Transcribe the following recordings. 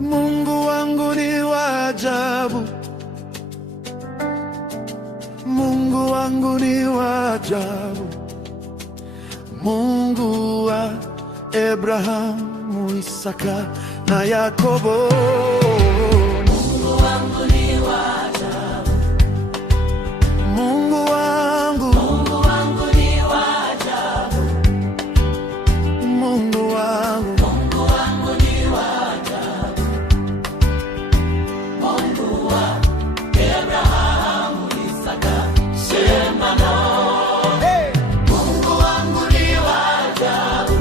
Mungu wangu ni wa ajabu, Mungu wangu ni wa ajabu, Mungu wa Abrahamu, Isaka na Yakobo. Mungu wangu ni wa ajabu, Mungu wangu, Mungu wangu ni wa ajabu, Mungu wangu, Mungu wangu ni wa ajabu, Mungu wa Abrahamu, Isaka, sema nao. hey! Mungu wangu ni wa ajabu,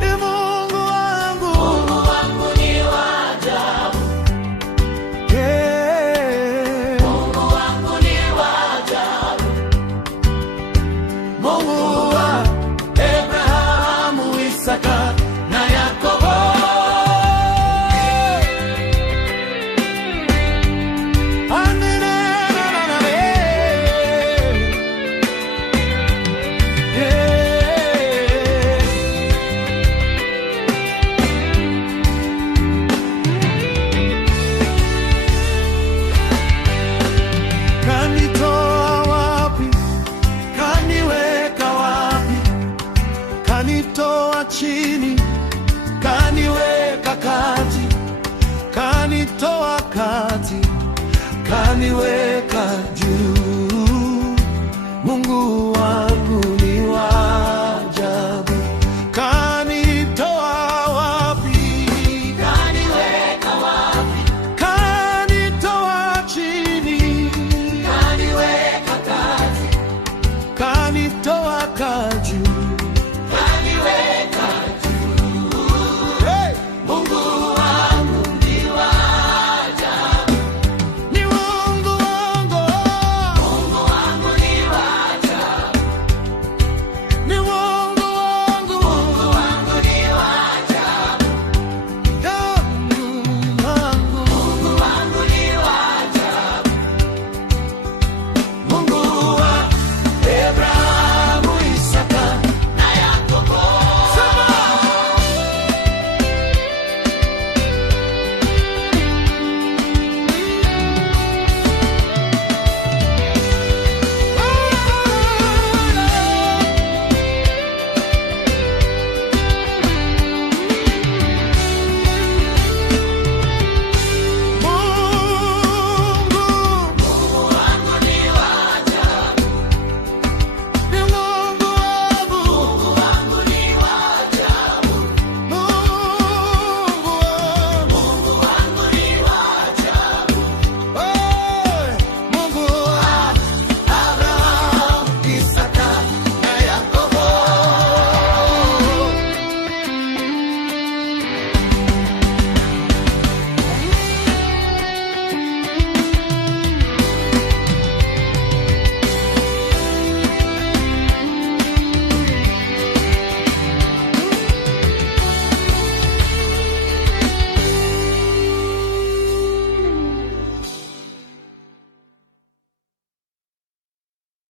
Ni Mungu wangu, Mungu wangu ni wa ajabu, hey! Mungu wangu ni wa ajabu, Mungu wa Abrahamu, Isaka na Yakobo. Kanitoa wapi, kaniweka wapi, kanitoa chini, kaniweka kati, kanitoa kati, kaniweka